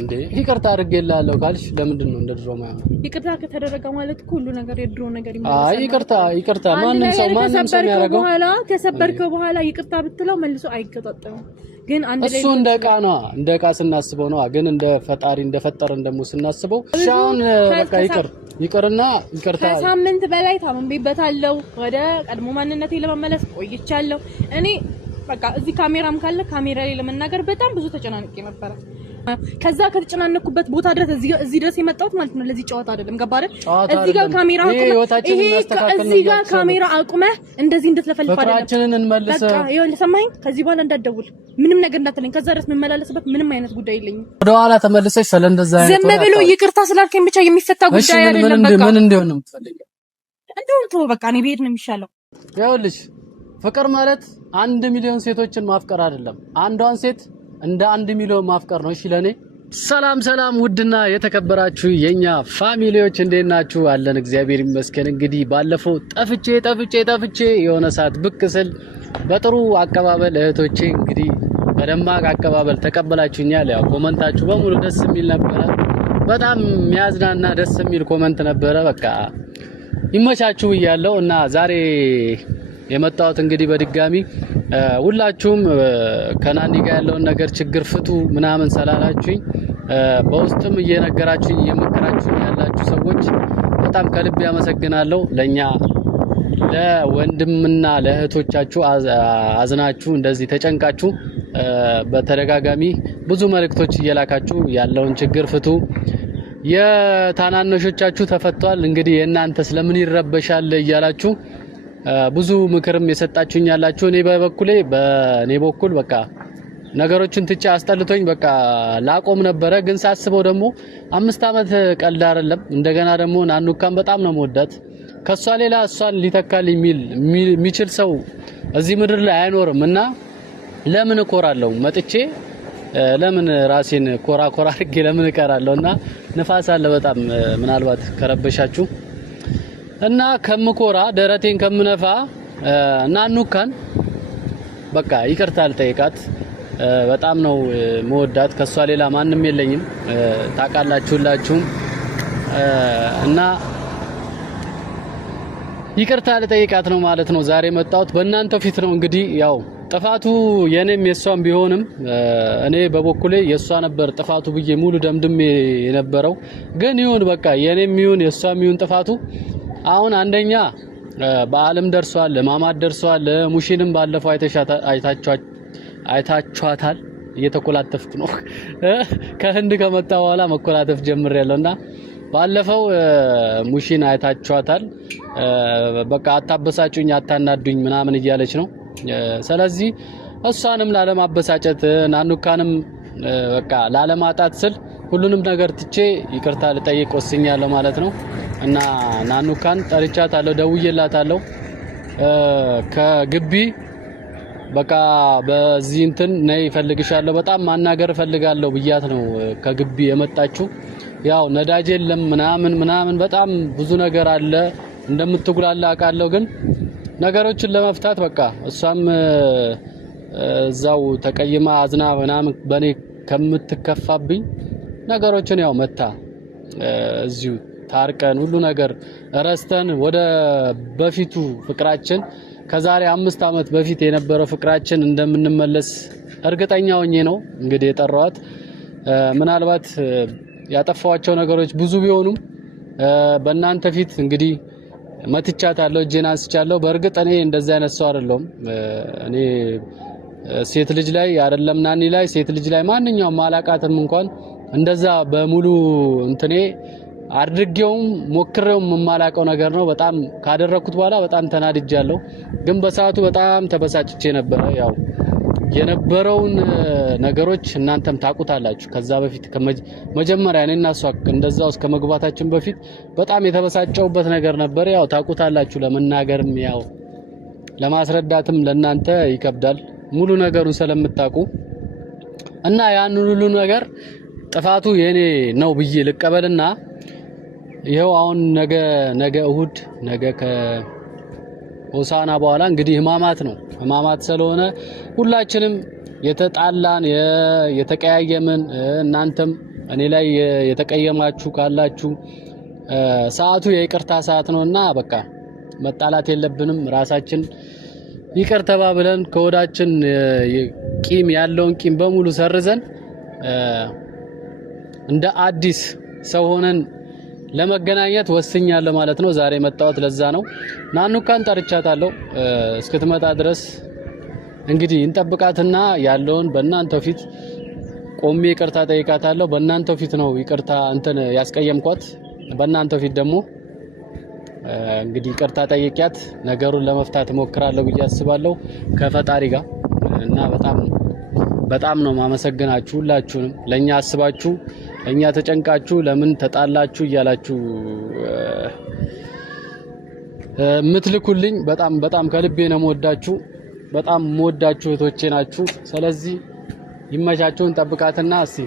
እንዴ ይቅርታ አድርጌልሃለሁ ካልሽ ለምንድን ነው እንደ ድሮ ማለት ይቅርታ ከተደረገ ማለት ሁሉ ነገር የድሮ ነገር ይመለሳል አይ ይቅርታ ማንንም ሰው ያደርገው ከሰበርከው በኋላ ይቅርታ ብትለው መልሶ አይቀጣጠም ግን አንድ ላይ እሱ እንደ ዕቃ ስናስበው ነው ግን እንደ ፈጣሪ እንደፈጠረን ደግሞ ስናስበው ሻውን በቃ ይቅርና ይቅርታ ከሳምንት በላይ ታምንቤበታለሁ ወደ ቀድሞ ማንነቴ ለመመለስ ቆይቻለሁ እኔ በቃ እዚህ ካሜራም ካለ ካሜራ ላይ ለመናገር በጣም ብዙ ተጨናንቄ ነበር ከዛ ከተጨናነኩበት ቦታ ድረስ እዚህ ድረስ የመጣሁት ማለት ነው ለዚህ ጨዋታ አይደለም ገባ አይደል እዚህ ጋር ካሜራ እዚህ ጋር ካሜራ አቁመ እንደዚህ እንድትለፈልፍ አይደለም ፍቅራችንን እንመልስ በቃ ይኸውልህ ሰማኸኝ ከዚህ በኋላ እንዳትደውል ምንም ነገር እንዳትለኝ ከዛ ድረስ መመላለስበት ምንም አይነት ጉዳይ የለኝም ወደ ኋላ ተመልሰሽ ስለእንደዛ አይነት ዝም ብሎ ይቅርታ ስላልከኝ ብቻ የሚፈታ ጉዳይ አይደለም በቃ ምን እንደሆነ ነው የምትፈልጊው እንደው በቃ እኔ ብሄድ ነው የሚሻለው ይኸውልሽ ፍቅር ማለት 1 ሚሊዮን ሴቶችን ማፍቀር አይደለም አንዷን ሴት እንደ 1 ሚሊዮን ማፍቀር ነው እሺ ለኔ ሰላም ውድና የተከበራችሁ የኛ ፋሚሊዎች እንዴት ናችሁ አለን እግዚአብሔር ይመስገን እንግዲህ ባለፈው ጠፍቼ የሆነ ሰዓት ብቅ ስል በጥሩ አቀባበል እህቶቼ እንግዲህ በደማቅ አቀባበል ተቀበላችሁኛል ያው ኮሜንታችሁ በሙሉ ደስ የሚል ነበር በጣም የሚያዝናና ደስ የሚል ኮሜንት ነበረ በቃ ይመቻችሁ ይያለው እና ዛሬ የመጣሁት እንግዲህ በድጋሚ ሁላችሁም ከናኒ ጋር ያለውን ነገር ችግር ፍቱ ምናምን ሰላላችሁኝ በውስጥም እየነገራችሁኝ እየመከራችሁኝ ያላችሁ ሰዎች በጣም ከልብ ያመሰግናለሁ ለኛ ለወንድምና ለእህቶቻችሁ አዝናችሁ እንደዚህ ተጨንቃችሁ በተደጋጋሚ ብዙ መልእክቶች እየላካችሁ ያለውን ችግር ፍቱ የታናነሾቻችሁ ተፈቷል እንግዲህ የእናንተ ስለምን ይረበሻል እያላችሁ ብዙ ምክርም የሰጣችሁኝ ያላችሁ እኔ በኔ በኩል በቃ ነገሮችን ትቻ አስጠልቶኝ በቃ ላቆም ነበረ ግን ሳስበው ደግሞ 5 አመት ቀልድ አይደለም እንደገና ደግሞ ናኑካን በጣም ነው መወዳት ከሷ ሌላ እሷን ሊተካል የሚችል ሰው እዚህ ምድር ላይ አይኖርምና ለምን እኮራለሁ መጥቼ ለምን ራሴን ኮራ አድርጌ ለምን እቀራለሁና ንፋስ አለ በጣም ምናልባት ከረበሻችሁ እና ከምኮራ ደረቴን ከምነፋ ናኑካን በቃ ይቅርታ አልጠይቃት በጣም ነው መወዳት ከሷ ሌላ ማንንም የለኝም ታቃላችሁላችሁም እና ይቅርታ አልጠይቃት ነው ማለት ነው ዛሬ መጣሁት በእናንተ ፊት ነው እንግዲህ ያው ጥፋቱ የኔም የሷም ቢሆንም እኔ በበኩሌ የሷ ነበር ጥፋቱ ብዬ ሙሉ ደምድሜ የነበረው ግን ይሁን በቃ የኔም ይሁን የሷም ይሁን ጥፋቱ አሁን አንደኛ በአለም ደርሷል ለማማት ደርሷል ሙሽንም ባለፈው አይታችኋታል እየተኮላተፍኩ ነው ከህንድ ከመጣ በኋላ መኮላተፍ ጀምሬያለሁና ባለፈው ሙሽን አይታችኋታል በቃ አታበሳጩኝ አታናዱኝ ምናምን እያለች ነው ስለዚህ እሷንም ላለማበሳጨት ናኑካንም በቃ ላለማጣት ስል ሁሉንም ነገር ትቼ ይቅርታ ልጠይቅ ወስኛለሁ ማለት ነው እና ናኑካን ጠርቻታለሁ ደውዬላታለሁ ከግቢ በቃ በዚህ እንትን ነይ ፈልግሻለሁ በጣም ማናገር ፈልጋለሁ ብያት ነው ከግቢ የመጣችው ያው ነዳጅ የለም ምናምን በጣም ብዙ ነገር አለ እንደምትጉላላ አቃለሁ ግን ነገሮችን ለመፍታት በቃ እሷም እዛው ተቀይማ አዝና ምናምን በኔ ከምትከፋብኝ ነገሮችን ያው መታ እዚሁ ታርቀን ሁሉ ነገር ረስተን ወደ በፊቱ ፍቅራችን ከዛሬ 5 አመት በፊት የነበረው ፍቅራችን እንደምንመለስ እርግጠኛ ሆኜ ነው እንግዲህ የጠራዋት ምናልባት ያጠፋዋቸው ነገሮች ብዙ ቢሆኑም በእናንተ ፊት እንግዲህ መትቻታለሁ እጄን አንስቻለሁ በእርግጥ እኔ እንደዛ አይነት ሰው አይደለም እኔ ሴት ልጅ ላይ አይደለም ናኒ ላይ ሴት ልጅ ላይ ማንኛውም ማላቃተም እንኳን እንደዛ በሙሉ እንትኔ አድርጌውም ሞክሬውም የማላቀው ነገር ነው በጣም ካደረኩት በኋላ በጣም ተናድጃለሁ ግን በሰዓቱ በጣም ተበሳጭቼ ነበር ያው የነበረውን ነገሮች እናንተም ታቁታላችሁ ከዛ በፊት መጀመሪያ እኔና እሷ እንደዛው እስከ መግባታችን በፊት በጣም የተበሳጨውበት ነገር ነበር ያው ታቁታላችሁ ለመናገርም ያው ለማስረዳትም ለናንተ ይከብዳል ሙሉ ነገሩን ስለምታቁ እና ያን ሁሉ ነገር ጥፋቱ የኔ ነው ብዬ ልቀበልና ይሄው አሁን ነገ እሁድ ነገ ከሆሳና በኋላ እንግዲህ ህማማት ነው ህማማት ስለሆነ ሁላችንም የተጣላን የተቀያየምን እናንተም እኔ ላይ የተቀየማችሁ ካላችሁ ሰዓቱ የይቅርታ ሰዓት ነውና በቃ መጣላት የለብንም። ራሳችን ይቅር ተባብለን ከወዳችን ቂም ያለውን ቂም በሙሉ ሰርዘን እንደ አዲስ ሰው ሆነን ለመገናኘት ወስኛለሁ ማለት ነው። ዛሬ መጣሁት ለዛ ነው። ናኑካን ጠርቻታለሁ እስክትመጣ ድረስ እንግዲህ እንጠብቃትና ያለውን በእናንተው ፊት ቆሜ ይቅርታ ጠይቃታለሁ። በእናንተው ፊት ነው ይቅርታ እንትን ያስቀየምኳት። በእናንተው ፊት ደግሞ እንግዲህ ይቅርታ ጠይቂያት ነገሩን ለመፍታት እሞክራለሁ ብዬ አስባለሁ ከፈጣሪ ጋር እና በጣም ነው ማመሰግናችሁ ሁላችሁንም ለኛ አስባችሁ ለኛ ተጨንቃችሁ ለምን ተጣላችሁ እያላችሁ ምትልኩልኝ በጣም ከልቤ ነው የምወዳችሁ። በጣም የምወዳችሁ እህቶቼ ናችሁ። ስለዚህ ይመቻችሁን ጠብቃትና እስቲ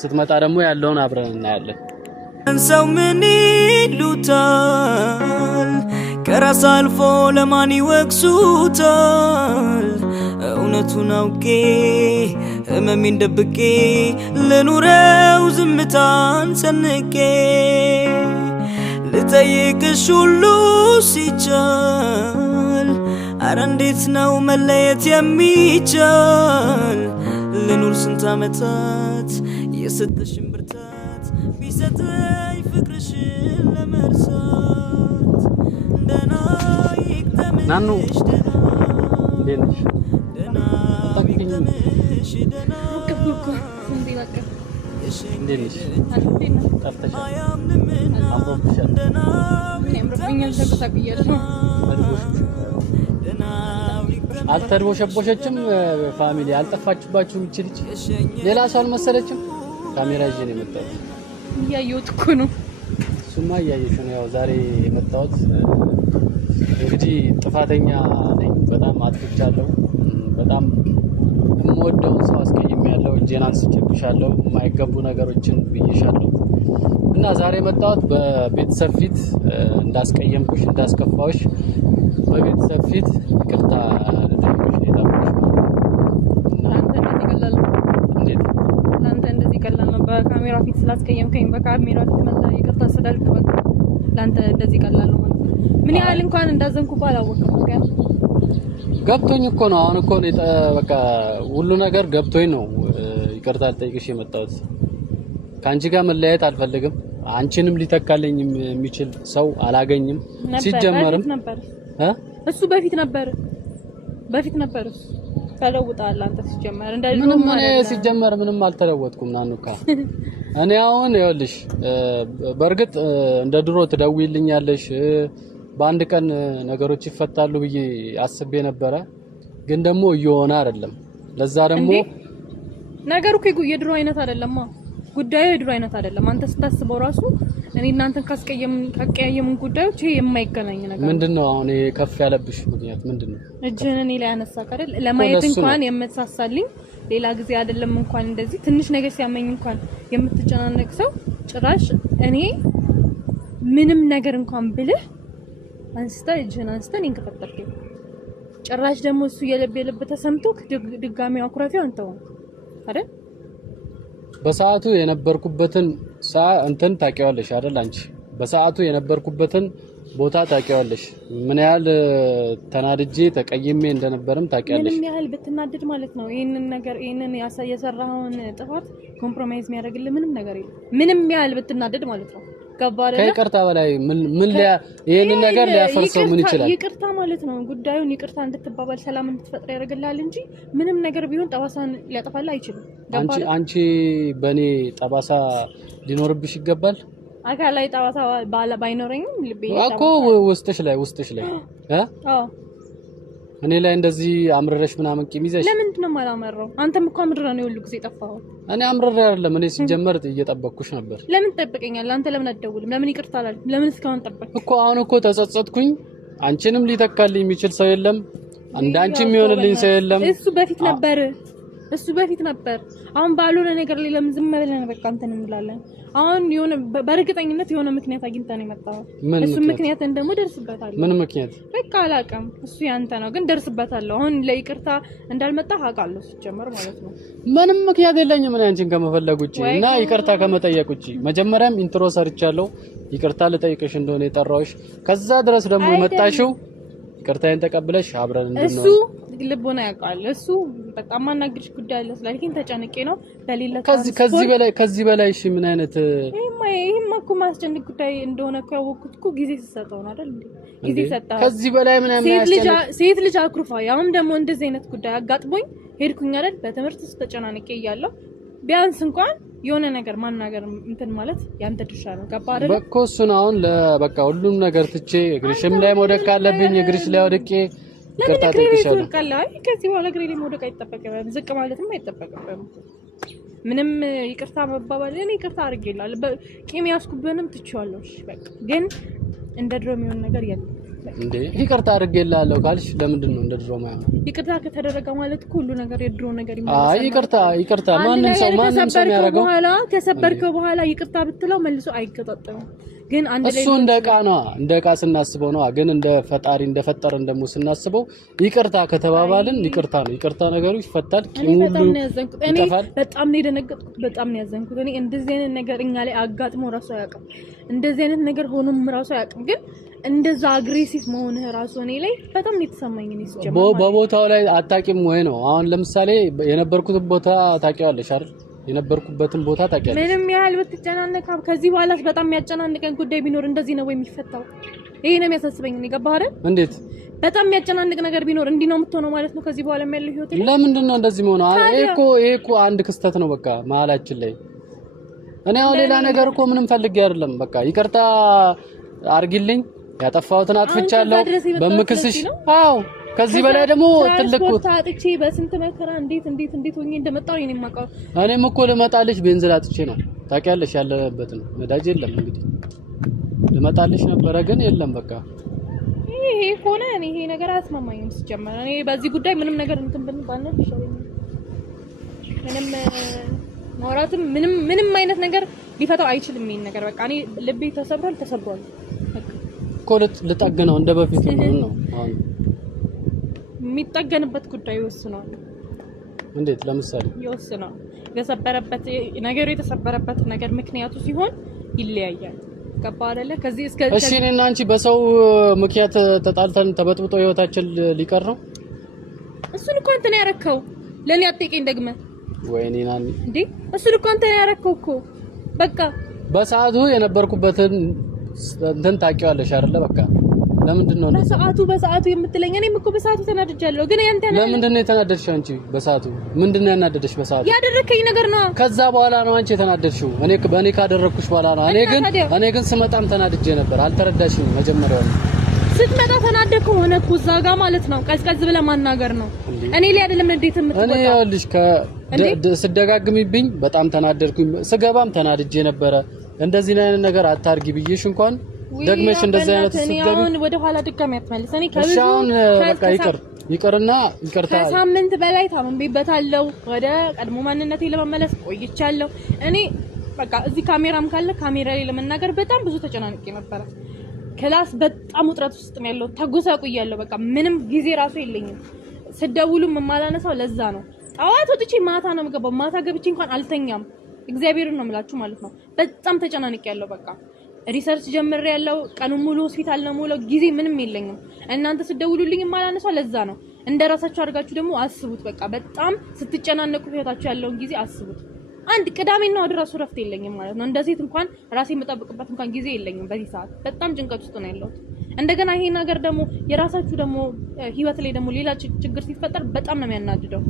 ስትመጣ ደግሞ ያለውን አብረን እናያለን። ሰው ምን ይሉታል ከራስ አልፎ ለማን ይወቅሱታል? እውነቱን አውቄ ህመሜን ደብቄ ልኑረው ዝምታን ሰንቄ ልጠይቅሽ ሁሉ ሲቻል አረ እንዴት ነው መለየት የሚቻል? ልኑር ስንት ዓመታት የሰጠሽን ብርታት ቢሰጠኝ ፍቅርሽን ለመርሳት ደና ይቅተምሽ ናኑ ደና ይቅተምሽ ደና ከኩኩ እንዴ በቃ እንዴት ጠፍተሻል? አምሮብሻል ደና ያምርብኛል ተበሳቅያለሁ። አልተድቦሸቦሸችም ፋሚሊ አልጠፋችባችሁም። እቺ ልጅ ሌላ ሰው አልመሰለችም። ካሜራ ይዤ ነው የመጣሁት። እያየሁት እኮ ነው። እሱማ እያየሽ ነው። ያው ዛሬ የመጣሁት እንግዲህ ጥፋተኛ ነኝ። በጣም አጥፍቻለሁ። በጣም የምወደውን ሰው አስቀይሜያለሁ። እጄን አንስቼብሻለሁ። የማይገቡ ነገሮችን ብዬሻለሁ እና ዛሬ የመጣሁት በቤተሰብ ፊት እንዳስቀየምኩሽ እንዳስከፋውሽ በቤተሰብ ፊት ይቅርታ ልጠይቅሽ ነው የጠራሁሽ። ለአንተ እንደዚህ ቀላል ነው? በካሜራ ፊት ስላስቀየምከኝ በካሜራ ፊት መጣ ይቅርታ ስላልክ በቃ ለአንተ እንደዚህ ቀላል ነው ማለት ነው? ምን ያህል እንኳን እንዳዘንኩ ባላወቅም ግን ገብቶኝ እኮ ነው። አሁን እኮ በቃ ሁሉ ነገር ገብቶኝ ነው ይቅርታ ልጠይቅሽ የመጣሁት። ከአንቺ ጋር መለያየት አልፈልግም። አንቺንም ሊተካልኝ የሚችል ሰው አላገኝም። ሲጀመርም እሱ በፊት ነበር ተለውጣል። አንተ ሲጀመር እንደዚህ ምንም ሲጀመር ምንም አልተለወጥኩም። ናኑካ እኔ አሁን ይኸውልሽ በእርግጥ እንደ ድሮ ትደውይልኛለሽ በአንድ ቀን ነገሮች ይፈታሉ ብዬ አስቤ ነበረ። ግን ደግሞ እየሆነ አይደለም። ለዛ ደግሞ ነገሩ እኮ የድሮ አይነት አይደለም። ጉዳዩ የድሮ አይነት አይደለም። አንተ ስታስበው ራሱ እኔ እናንተን ካስቀየሙን ጉዳዮች ይሄ የማይገናኝ ነገር ምንድነው? አሁን ከፍ ያለብሽ ምክንያት ምንድነው? እጅህን እኔ ላይ አነሳክ አይደል? ለማየት እንኳን የምትሳሳልኝ ሌላ ጊዜ አይደለም እንኳን እንደዚህ ትንሽ ነገር ሲያመኝ እንኳን የምትጨናነቅ ሰው ጭራሽ እኔ ምንም ነገር እንኳን ብልህ እጅህን አንስተን እንከፈተልከኝ። ጭራሽ ደግሞ እሱ የልብ ተሰምቶክ ድጋሚ አኩራፊው አንተው አይደል? በሰዓቱ የነበርኩበትን እንትን ታውቂዋለሽ አይደል? አንቺ በሰዓቱ የነበርኩበትን ቦታ ታውቂዋለሽ። ምን ያህል ተናድጄ ተቀይሜ እንደነበርም ታውቂያለሽ። ምንም ያህል ብትናደድ ማለት ነው ይሄንን የሰራኸውን ጥፋት ኮምፕሮማይዝ የሚያደርግልህ ምንም ነገር የለም። ምንም ያህል ብትናደድ ማለት ነው። ገባህ? ከይቅርታ በላይ ምን ይሄንን ነገር ሊያፈርሰው ምን ይችላል? ይቅርታ ማለት ነው ጉዳዩን ይቅርታ እንድትባባል ሰላም እንድትፈጥር ያደርግልሃል እንጂ ምንም ነገር ቢሆን ጠባሳን ሊያጠፋልህ አይችልም። አንቺ በእኔ ጠባሳ ሊኖርብሽ ይገባል። አካላዊ ጠባሳ ባይኖረኝም ልቤ እኮ ውስጥሽ ላይ እኔ ላይ እንደዚህ አምረረሽ ምናምን ቂም ይዘሽ ለምንድን ነው የማላመረው? አንተም እኮ አምረረህ ነው ሁሉ ጊዜ ጠፋኸው። እኔ አምረረ አይደለም። እኔ ሲጀመር እየጠበቅኩሽ ነበር። ለምን ትጠብቀኛለህ? አንተ ለምን አትደውልም? ለምን ይቅርታ አላልክም? ለምን እስካሁን ጠበቅክ? እኮ አሁን እኮ ተጸጸትኩኝ። አንቺንም ሊተካልኝ የሚችል ሰው የለም። እንዳንቺ የሚሆንልኝ ሰው የለም። እሱ በፊት ነበር እሱ በፊት ነበር። አሁን ባልሆነ ነገር ላይ ለምን ዝም ብለን በቃ እንትን እንላለን? አሁን የሆነ በእርግጠኝነት የሆነ ምክንያት አግኝተን የመጣው እሱ ምክንያት ደግሞ ደርስበታለሁ። ምን ምክንያት? በቃ አላውቅም። እሱ ያንተ ነው ግን ደርስበታለሁ። አሁን ለይቅርታ እንዳልመጣ አውቃለሁ ሲጀመር ማለት ነው። ምንም ምክንያት የለኝም እኔ አንቺን ከመፈለግ ውጪ እና ይቅርታ ከመጠየቅ ውጪ። መጀመሪያም ኢንትሮ ሰርቻለሁ ይቅርታ ልጠይቅሽ እንደሆነ የጠራሁሽ። ከዛ ድረስ ደግሞ የመጣሽው ይቅርታዬን ተቀብለሽ አብረን እንድንሆን እሱ ልቦና ያውቃል። እሱ በጣም ማናግርሽ ጉዳይ አለ ስላልከኝ ተጨንቄ ነው። በሌላ ከዚህ በላይ እሺ ምን አይነት ይሄማ እኮ ማስጨንቅ ጉዳይ እንደሆነ እኮ ያወቅሁት እኮ ጊዜ ሲሰጠው ነው አይደል እንዴ? ጊዜ ሰጣ። ከዚህ በላይ ምን አይነት ሴት ልጅ አኩርፋ ያውም ደግሞ እንደዚህ አይነት ጉዳይ አጋጥሞኝ ሄድኩኝ አይደል? በትምህርት ውስጥ ተጨናንቄ እያለሁ ቢያንስ እንኳን የሆነ ነገር ማናገር እንትን ማለት ያንተ ድርሻ ነው። ገባ አይደል? በቃ እሱን አሁን ለበቃ ሁሉም ነገር ትቼ እግርሽም ላይ መውደቅ ካለብኝ እግርሽ ላይ ወድቄ ይቅርታ ጠይቅሻለሁ። ከዚህ በኋላ እግሬ ላይ መውደቅ አይጠበቅም፣ ዝቅ ማለትም አይጠበቅም። ምንም ይቅርታ መባባል እኔ ይቅርታ አድርጌላለሁ። ቂም ያስኩብንም ትቼዋለሁ። እሺ በቃ ግን እንደ ድሮ የሚሆን ነገር የለም። እንዴ ይቅርታ አድርጌላለሁ ካልሽ ለምንድን ነው እንደ ድሮ ማለት? ይቅርታ ከተደረገ ማለት ሁሉ ነገር የድሮ ነገር ይመለሳል። አይ ይቅርታ ማንንም ሰው ያደርገው ከሰበርከው በኋላ ይቅርታ ብትለው መልሶ አይገጣጠምም። ግን አንድ ላይ እሱ እንደ ዕቃ ነው፣ እንደ ዕቃ ስናስበው ነው። ግን እንደ ፈጣሪ እንደፈጠረን ደግሞ ስናስበው ይቅርታ ከተባባልን ይቅርታ ነው። ይቅርታ ነገሩ ይፈታል። ቂሙ ሁሉ ይጠፋል። በጣም ነው የደነገጥኩት፣ በጣም ነው ያዘንኩት። እኔ እንደዚህ አይነት ነገር እኛ ላይ አጋጥሞ ራሱ አያውቅም። እንደዚህ አይነት ነገር ሆኖም ራሱ አያውቅም። ግን እንደዛ አግሬሲቭ መሆንህ ራሱ እኔ ላይ በጣም ነው የተሰማኝ። እኔ ሲጀምር በቦታው ላይ አታውቂም ወይ ነው? አሁን ለምሳሌ የነበርኩት ቦታ ታውቂዋለሽ አይደል? የነበርኩበትን ቦታ ታውቂያለሽ። ምንም ያህል ብትጨናነቅ ከዚህ በኋላ በጣም የሚያጨናንቀን ጉዳይ ቢኖር እንደዚህ ነው ወይ የሚፈታው? ይሄ ነው የሚያሳስበኝ። እኔ ገባህ አይደል? እንዴት በጣም የሚያጨናንቅ ነገር ቢኖር እንዲህ ነው የምትሆነው ማለት ነው ከዚህ በኋላ ያለው ህይወት? ለምንድን ነው እንደዚህ መሆኑ? ይሄ እኮ አንድ ክስተት ነው በቃ መሀላችን ላይ። እኔ አሁን ሌላ ነገር እኮ ምንም ፈልጌ አይደለም። በቃ ይቅርታ አርጊልኝ፣ ያጠፋሁትን አጥፍቻለሁ በምክስሽ። አዎ ከዚህ በላይ ደግሞ ትልቅ ታጥቼ በስንት መከራ እንዴት ሆኜ እንደመጣሁ እኔ የማውቀው። እኔም እኮ ልመጣልሽ ቤንዚን አጥቼ ነው ታውቂያለሽ። ያለበት ነው ነዳጅ የለም። እንግዲህ ልመጣልሽ ነበረ ግን የለም። በቃ ይሄ ሆነ። እኔ ይሄ ነገር አያስማማኝም ሲጀመር። እኔ በዚህ ጉዳይ ምንም ነገር እንትን ባንል ይሻለኛል። ምንም ማውራትም ምንም አይነት ነገር ሊፈታው አይችልም ይሄን ነገር። በቃ እኔ ልቤ ተሰብሯል። እኮ ልጠግነው እንደ በፊት ነው አሁን የሚጠገንበት ጉዳይ ይወስናል። እንዴት? ለምሳሌ ይወስናል። የተሰበረበት ነገር ምክንያቱ ሲሆን ይለያያል። ገባ አይደለ? ከዚህ እስከ እሺ እኔና አንቺ በሰው ምክንያት ተጣልተን ተበጥብጦ ህይወታችን ሊቀር ነው? እሱን እኮ አንተ ነው ያረከው። ለኔ አትጠይቀኝ ደግመህ። ወይኔ ናኒ እንዴ እሱን እኮ አንተ ነው ያረከው እኮ። በቃ በሰዓቱ የነበርኩበትን እንትን ታውቂዋለሽ አይደለ? በቃ ለምንድን ነው በሰዓቱ የምትለኝ? እኔም እኮ በሰዓቱ ተናድጃለሁ። ግን ያንተ ለምንድን ነው የተናደድሽው አንቺ? በሰዓቱ ምንድን ነው ያናደደሽ? በሰዓቱ ያደረከኝ ነገር ነው። ከዛ በኋላ ነው አንቺ የተናደድሽው። በእኔ ካደረኩሽ በኋላ ነው። እኔ ግን ስመጣም ተናድጄ ነበር። አልተረዳሽኝም። መጀመሪያው ስትመጣ ተናደድክ ሆነ እኮ እዛ ጋር ማለት ነው። ቀዝቀዝ ብለህ ማናገር ነው። እኔ ላይ አይደለም እንዴት የምትወጣው? እኔ ይኸውልሽ ስደጋግሚብኝ በጣም ተናደድኩኝ። ስገባም ተናድጄ ነበረ። እንደዚህ አይነት ነገር አታርጊ ብዬሽ እንኳን ደግመሽ እንደዚህ አይነት አሁን ወደ ኋላ ድጋሚ አትመልስ። እኔ በቃ ይቅርና ይቅርታ ከሳምንት በላይ ታምንቤበታለሁ። ወደ ቀድሞ ማንነቴ ለመመለስ ቆይቻለሁ። እኔ በቃ እዚህ ካሜራም ካለ ካሜራ ላይ ለመናገር በጣም ብዙ ተጨናንቄ ነበረ። ክላስ በጣም ውጥረት ውስጥ ነው ያለው። ተጎሳቁያለሁ። በቃ ምንም ጊዜ ራሱ የለኝም። ስደውሉም የማላነሳው ለዛ ነው። ጠዋት ወጥቼ ማታ ነው የምገባው። ማታ ገብቼ እንኳን አልተኛም። እግዚአብሔርን ነው የምላችሁ ማለት ነው። በጣም ተጨናንቄያለሁ። በቃ ሪሰርች ጀምሬያለሁ። ቀኑን ሙሉ ሆስፒታል ነው ሙሉ ጊዜ ምንም የለኝም። እናንተ ስደውሉልኝ የማላነሳው ለዛ ነው። እንደራሳችሁ አድርጋችሁ ደግሞ አስቡት። በቃ በጣም ስትጨናነቁ ህይወታችሁ ያለውን ጊዜ አስቡት። አንድ ቅዳሜና ወደ ራሱ ረፍት የለኝም ማለት ነው። እንደ ሴት እንኳን ራሴ የምጠብቅበት እንኳን ጊዜ የለኝም። በዚህ ሰዓት በጣም ጭንቀት ውስጥ ነው ያለሁት። እንደገና ይሄ ነገር ደግሞ የራሳችሁ ደግሞ ህይወት ላይ ደግሞ ሌላ ችግር ሲፈጠር በጣም ነው የሚያናድደው።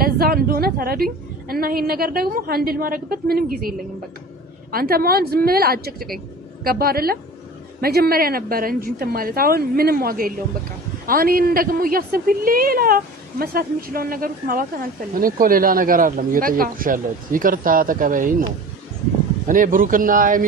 ለዛ እንደሆነ ተረዱኝ እና ይሄን ነገር ደግሞ ሃንድል ማድረግበት ምንም ጊዜ የለኝም። በቃ አንተ ማን ዝም ብለህ አጭቅጭቀኝ። ገባ አይደለ? መጀመሪያ ነበረ እንጂ እንትን ማለት አሁን ምንም ዋጋ የለውም። በቃ አሁን ይሄን ደግሞ እያሰብኩ ሌላ መስራት የምችለውን ነገሮች ማባከን አልፈልግም። እኔ እኮ ሌላ ነገር አይደለም እየጠየቅኩሽ ያለሁት ይቅርታ ተቀበይኝ ነው። እኔ ብሩክና ሃይሚ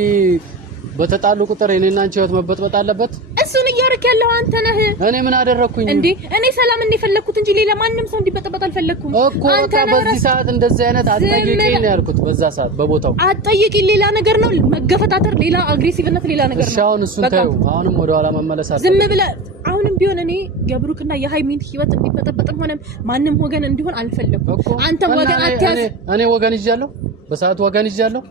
በተጣሉ ቁጥር እኔና አንቺ ህይወት መበጥበጥ አለበት? እሱን እያረክ እያልክ ያለው አንተ ነህ። እኔ ምን አደረኩኝ እንዴ? እኔ ሰላም እንፈልኩት እንጂ ሌላ ማንንም ሰው እንዲበጠበጥ አልፈለኩም እኮ። በዚህ ሰዓት እንደዚህ አይነት አትጠይቂኝ ነው ያልኩት። በዛ ሰዓት በቦታው አትጠይቂኝ ሌላ ነገር ነው። መገፈታተር ሌላ፣ አግሬሲቭነት ሌላ ነገር ነው። እሺ አሁን እሱን ተይው። አሁንም ወደ ኋላ መመለስ አለ። ዝም ብለህ አሁንም ቢሆን እኔ የብሩክና የሃይሚን ህይወት እንዲበጠበጥም ሆነ ማንም ወገን እንዲሆን አልፈለኩም። አንተ ወገን አትያዝ። እኔ ወገን ይዣለሁ፣ በሰዓቱ ወገን ይዣለሁ።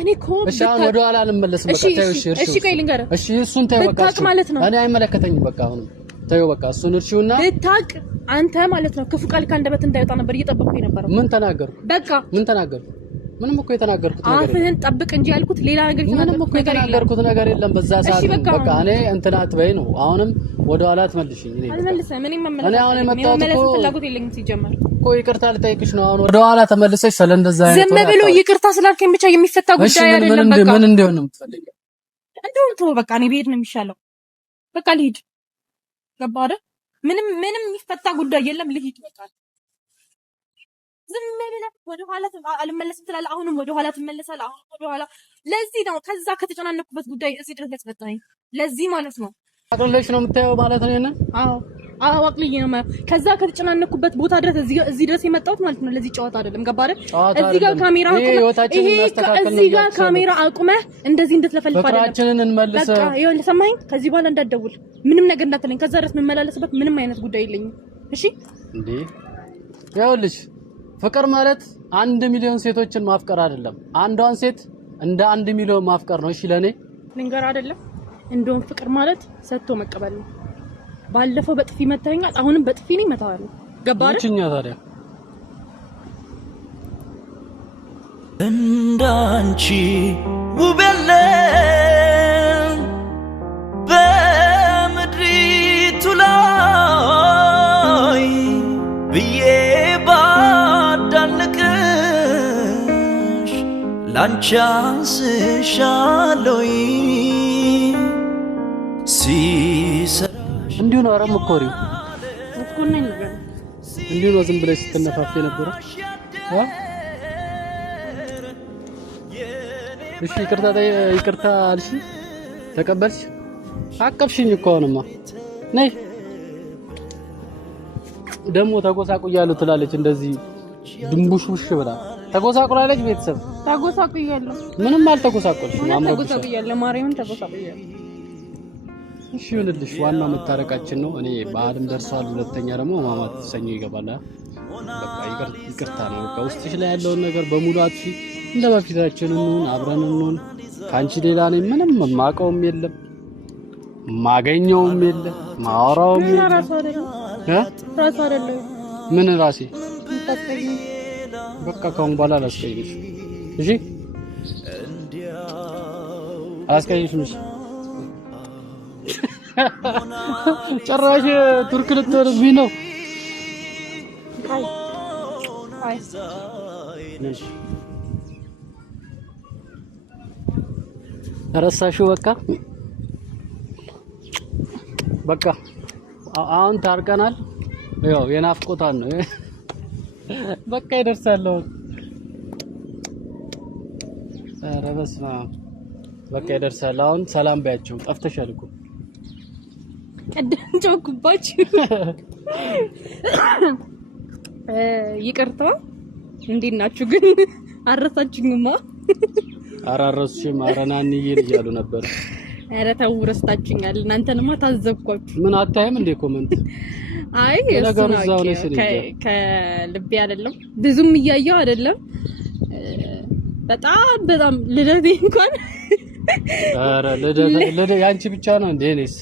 እኔ እኮ እሺ አሁን ወደ ኋላ አልመለስም። በቃ ተይው። እሺ ቆይ ልንገርህ። እሺ እሱን ተይው በቃ። እሱ ማለት ነው እኔ አይመለከተኝም። በቃ አሁንም ተይው በቃ። እሱን እርሺውና ብታውቅ አንተ ማለት ነው ክፉ ቃል ከአንደበት እንዳይወጣ ነበር እየጠበቅኩኝ ነበር። ምን ተናገርኩ? በቃ ምን ተናገርኩ? ምንም እኮ የተናገርኩት ነገር የለም። አፍህን ጠብቅ እንጂ ያልኩት ሌላ ነገር የተናገርኩት ነገር የለም። በዛ ሰዓት በቃ እኔ እንትን አትበይ ነው። አሁንም ወደ ኋላ አትመልሽኝ። አልመልስም። እኔ አሁን የመጣሁት እኮ ፍላጎት የለኝም ሲጀመር እኮ ይቅርታ ልጠይቅሽ ነው። አሁን ወደ ኋላ ተመልሰሽ ስለእንደዛ አይነት ዝም ብሎ ይቅርታ ስላልከኝ ብቻ የሚፈታ ጉዳይ አይደለም። በቃ ምን እንዲሆን ነው የምትፈልጊው? እንደው ተው በቃ። እኔ ብሄድ ነው የሚሻለው። በቃ ልሂድ። ገባህ አይደል? ምንም የሚፈታ ጉዳይ የለም። ልሂድ በቃ። ዝም ብለህ ወደ ኋላ አልመለስም ትላለህ። አሁንም ወደ ኋላ ትመለሳለህ። አሁን ወደ ኋላ። ለዚህ ነው ከዛ ከተጨናነኩበት ጉዳይ እዚህ ድረስ ያስመጣኝ። ለዚህ ማለት ነው አቅልለሽ ነው የምታየው ማለት ነው። እና አዎ አቅልዬ ነው ማለት። ከዛ ከተጨናነኩበት ቦታ ድረስ እዚህ ድረስ የመጣሁት ማለት ነው። ለዚህ ጨዋታ አይደለም። ገባህ አይደል? እዚህ ጋር ካሜራ እዚህ ጋር ካሜራ አቁመህ እንደዚህ እንድትለፈልፍ አይደለም። ፍቅራችንን እንመልስ። በቃ ይኸውልህ ሰማኸኝ? ከዚህ በኋላ እንዳትደውል፣ ምንም ነገር እንዳትለኝ። ከዛ ድረስ የምመላለስበት ምንም አይነት ጉዳይ የለኝም። እሺ እንዴ? ይኸውልሽ ፍቅር ማለት 1 ሚሊዮን ሴቶችን ማፍቀር አይደለም። አንዷን ሴት እንደ 1 ሚሊዮን ማፍቀር ነው። እሺ ለኔ ልንገር አይደለም። እንደውም ፍቅር ማለት ሰጥቶ መቀበል ነው። ባለፈው በጥፊ መታኛል፣ አሁንም በጥፊ ነው መታዋለሁ። ገባህ አይደል? እኛ ታዲያ እንዳንቺ ውብ የለም በምድሪቱ ላይ ብዬ ባዳንቅሽ ላንቺ አንስሻለሁ ሲሰራሽ እንዲሁ ነው። ኧረ መኮሪው እኮ ነኝ ነገር እንዲሁ ነው። ዝም ብለሽ ስትነፋፍ የነበረው እሺ ይቅርታ አልሽ፣ ተቀበልሽ፣ አቀፍሽኝ እኮ አሁንማ ነይ ደግሞ ተጎሳቁያለሁ ትላለች። እንደዚህ ድንቡሽቡሽ ብላ ተጎሳቁላለች። ቤተሰብ ተጎሳቁያለሁ። ምንም አልተጎሳቆልሽ። ተጎሳቁያለሁ። ማርያምን ተጎሳቁያለሁ። እሺ ይሁንልሽ። ዋናው መታረቃችን ነው። እኔ በዓልም ደርሷል። ሁለተኛ ደግሞ ማማት ሰኞ ይገባል። በቃ ይቅርታ ነው። በቃ ውስጥሽ ላይ ያለውን ነገር በሙሉ አጥፊ። እንደ በፊታችን እንሁን፣ አብረን እንሁን። ካንቺ ሌላ ነኝ ምንም ማቀውም የለም ማገኘውም የለም ማወራውም የለም። ራስ አይደለም ምን ራሴ በቃ ካሁን በኋላ አላስቀይምሽ። እሺ አላስቀይምሽም። እሺ ጭራሽ ቱርክ ልትወርብኝ ነው። አይ ረሳሽው? በቃ አሁን ታርቀናል። ያው የናፍቆታን ነው በቃ ይደርሳል። ኧረ በስመ አብ በቃ ይደርሳል። አሁን ሰላም ባያቸው። ጠፍተሻል እኮ ቀደም ጮኩባችሁ። ይቅርታ። እንዴት ናችሁ ግን? አረሳችሁኝማ? ኧረ አረሱሽም። ኧረ ናንዬን እያሉ ነበር። ኧረ ተው ረስታችሁኛል። እናንተንማ ታዘብኳችሁ። ምን አታይም እንደ ኮመንት? አይ ነገሩ እዛው ነው። ከልቤ አይደለም ብዙም እያየው አይደለም። በጣም ልደቴ እንኳን ኧረ ልደት ያንቺ ብቻ ነው እንዴ? እኔስ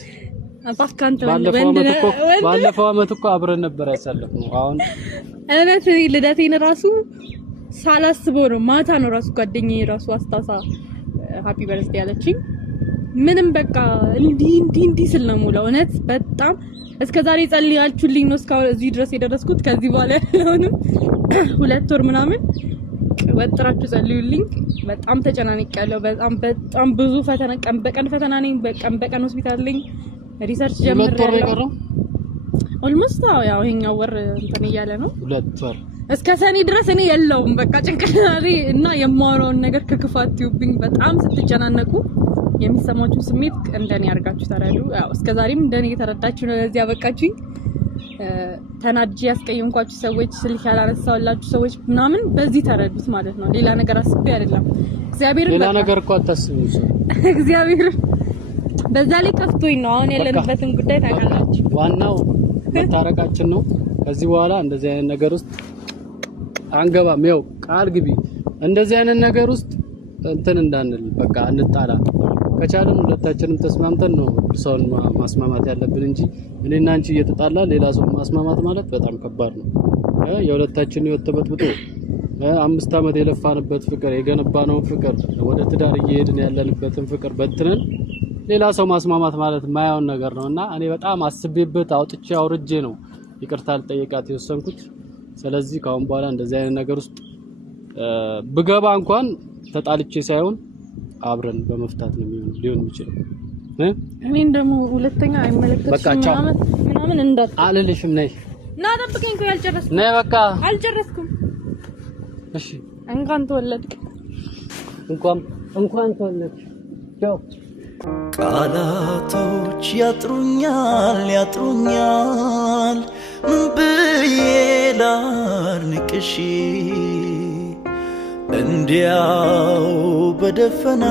ባለፈው አመት እኮ አብረን ነበር ያሳለፍነው። አሁን እውነት ልደቴን ራሱ ሳላስበው ነው ማታ ነው ራሱ ጓደኛዬ ራሱ አስታሳ ሃፒ በርዝዴ ያለችኝ። ምንም በቃ እንዲህ ስል ነው ሙሉ እውነት በጣም እስከዛሬ ጸልያችሁልኝ ነው እስካሁን እዚህ ድረስ የደረስኩት። ከዚህ በኋላ ያለውንም 2 ወር ምናምን ወጥራችሁ ጸልዩልኝ። በጣም ተጨናንቄያለሁ። በጣም ብዙ ፈተና፣ ቀን በቀን ፈተና ነኝ። በቀን ሆስፒታል ነኝ። ሪሰርች ጀምሬያለሁ። ኦልሞስት ያው ይሄኛው ወር እንትን እያለ ነው 2 ወር እስከ ሰኔ ድረስ እኔ የለውም በቃ ጭንቅላቴ እና የማወራውን ነገር ከክፋት ይውብኝ። በጣም ስትጨናነቁ የሚሰማችሁ ስሜት እንደኔ አድርጋችሁ ተረዱ። ያው እስከዛሬም እንደኔ የተረዳችሁ ነው ለዚህ ያበቃችሁኝ። ተናድጄ ያስቀየምኳችሁ ሰዎች፣ ስልክ ያላነሳውላችሁ ሰዎች ምናምን በዚህ ተረዱት ማለት ነው። ሌላ ነገር አስቤ አይደለም። እግዚአብሔር ሌላ ነገር እኮ አታስቡ። እግዚአብሔር በዛ ላይ ከፍቶኝ ነው። አሁን ያለንበትን ጉዳይ ታውቃላችሁ። ዋናው መታረቃችን ነው። ከዚህ በኋላ እንደዚህ አይነት ነገር ውስጥ አንገባም። ይኸው ቃል ግቢ። እንደዚህ አይነት ነገር ውስጥ እንትን እንዳንል በቃ እንጣላ። ከቻለን ሁለታችንም ተስማምተን ነው ሰውን ማስማማት ያለብን እንጂ እኔና አንቺ እየተጣላ ሌላ ሰው ማስማማት ማለት በጣም ከባድ ነው። የሁለታችን ህይወት ተበጥብጦ 5 አመት የለፋንበት ፍቅር የገነባነውን ፍቅር ወደ ትዳር እየሄድን ያለንበትን ፍቅር በትነን ሌላ ሰው ማስማማት ማለት ማያውን ነገር ነውና እኔ በጣም አስቤበት አውጥቼ አውርጄ ነው ይቅርታ ልጠይቃት የወሰንኩት። ስለዚህ ካሁን በኋላ እንደዚህ አይነት ነገር ውስጥ ብገባ እንኳን ተጣልቼ ሳይሆን አብረን በመፍታት ነው ሊሆን የሚችለው። እኔን ደግሞ ሁለተኛ አይመለከትሽም ምናምን እንዳት አልልሽም። ነይ ና ጠብቀኝ እኮ ያልጨረስኩም። ነይ በቃ አልጨረስኩም። እሺ እንኳን ተወለድክ። እንኳን ተወለድክ። ቻው። ቃላቶች ያጥሩኛል ምን ብዬ ላርንቅሽ እንዲያው በደፈና